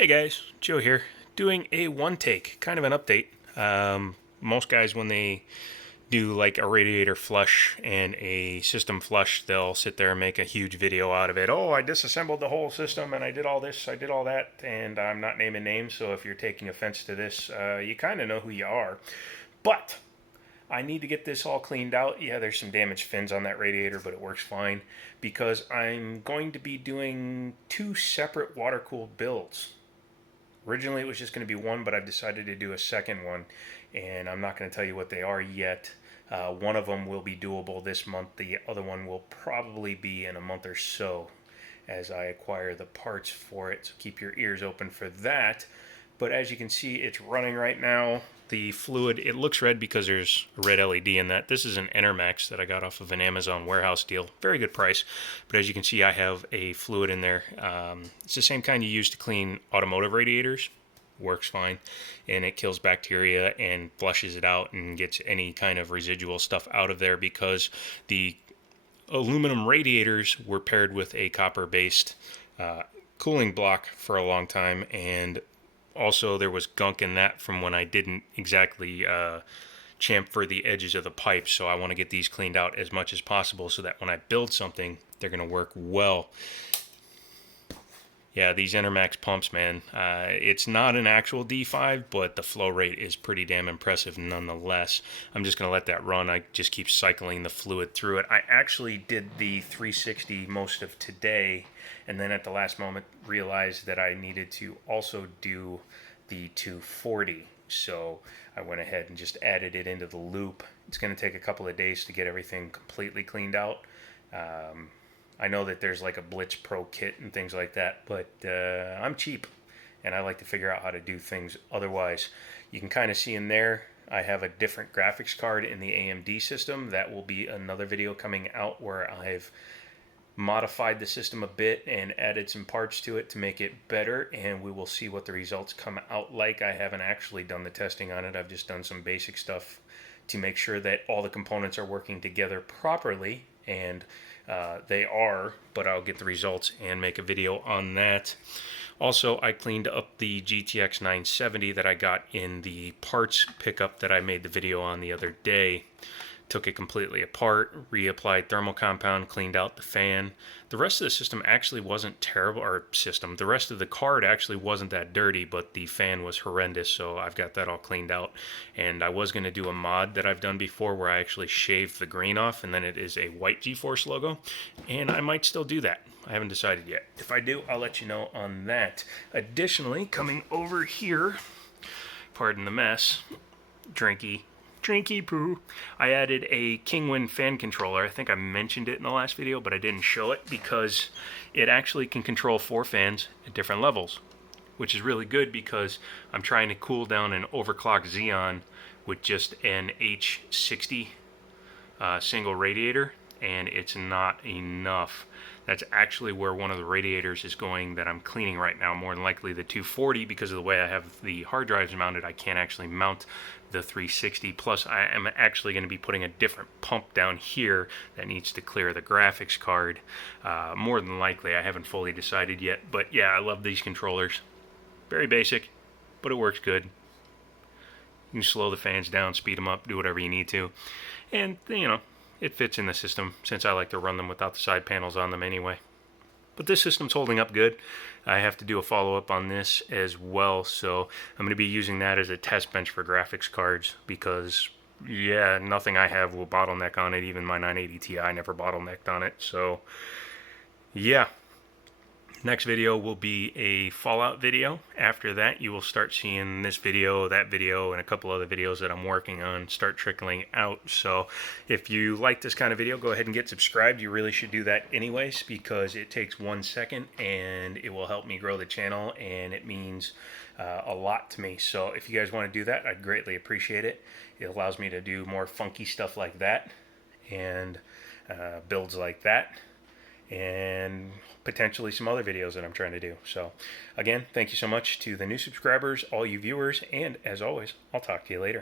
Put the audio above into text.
Hey guys, Joe here, doing a one take, kind of an update. Most guys, when they do like a radiator flush and a system flush, they'll sit there and make a huge video out of it. Oh, I disassembled the whole system and I did all this, I did all that, and I'm not naming names, so if you're taking offense to this, you kind of know who you are. But I need to get this all cleaned out. Yeah, there's some damaged fins on that radiator, but it works fine because I'm going to be doing two separate water-cooled builds. Originally, it was just going to be one, but I've decided to do a second one, and I'm not going to tell you what they are yet. One of them will be doable this month. The other one will probably be in a month or so as I acquire the parts for it. So keep your ears open for that. But as you can see, it's running right now. The fluid, it looks red because there's a red LED in that. This is an Enermax that I got off of an Amazon warehouse deal. Very good price. But as you can see, I have a fluid in there. It's the same kind you use to clean automotive radiators. Works fine. And it kills bacteria and flushes it out and gets any kind of residual stuff out of there because the aluminum radiators were paired with a copper-based cooling block for a long time, and also there was gunk in that from when I didn't exactly chamfer the edges of the pipe. So I want to get these cleaned out as much as possible so that when I build something, they're going to work well. Yeah, these Enermax pumps, man, it's not an actual D5, but the flow rate is pretty damn impressive nonetheless. I'm just going to let that run. I just keep cycling the fluid through it. I actually did the 360 most of today, and then at the last moment realized that I needed to also do the 240. So I went ahead and just added it into the loop. It's going to take a couple of days to get everything completely cleaned out. I know that there's like a Blitz Pro kit and things like that, but I'm cheap and I like to figure out how to do things otherwise. You can kind of see in there, I have a different graphics card in the AMD system. That will be another video coming out where I've modified the system a bit and added some parts to it to make it better, and we will see what the results come out like. I haven't actually done the testing on it. I've just done some basic stuff to make sure that all the components are working together properly, and they are, but I'll get the results and make a video on that. Also, I cleaned up the GTX 970 that I got in the parts pickup that I made the video on the other day. Took it completely apart, reapplied thermal compound, cleaned out the fan. The rest of the system actually wasn't terrible, the rest of the card actually wasn't that dirty, but the fan was horrendous, so I've got that all cleaned out. And I was going to do a mod that I've done before where I actually shave the green off, and then it is a white GeForce logo, and I might still do that. I haven't decided yet. If I do, I'll let you know on that. Additionally, coming over here, pardon the mess, drinky poo. I added a Kingwin fan controller. I think I mentioned it in the last video, but I didn't show it because it actually can control 4 fans at different levels, which is really good because I'm trying to cool down an overclocked Xeon with just an H60 single radiator, and it's not enough. That's actually where one of the radiators is going that I'm cleaning right now, more than likely the 240, because of the way I have the hard drives mounted. I can't actually mount the 360. Plus, I am actually going to be putting a different pump down here that needs to clear the graphics card. More than likely, I haven't fully decided yet. But yeah, I love these controllers. Very basic, but it works good. You can slow the fans down, speed them up, do whatever you need to. And, you know, it fits in the system since I like to run them without the side panels on them anyway. But this system's holding up good. I have to do a follow-up on this as well, so I'm going to be using that as a test bench for graphics cards because, yeah, nothing I have will bottleneck on it. Even my 980 Ti never bottlenecked on it. So, yeah. Next video will be a Fallout video. After that, you will start seeing this video, that video, and a couple other videos that I'm working on start trickling out. So if you like this kind of video, go ahead and get subscribed. You really should do that anyways because it takes 1 second and it will help me grow the channel, and it means a lot to me. So if you guys want to do that, I'd greatly appreciate it. It allows me to do more funky stuff like that and builds like that, and potentially some other videos that I'm trying to do. So again, thank you so much to the new subscribers, all you viewers, and as always, I'll talk to you later.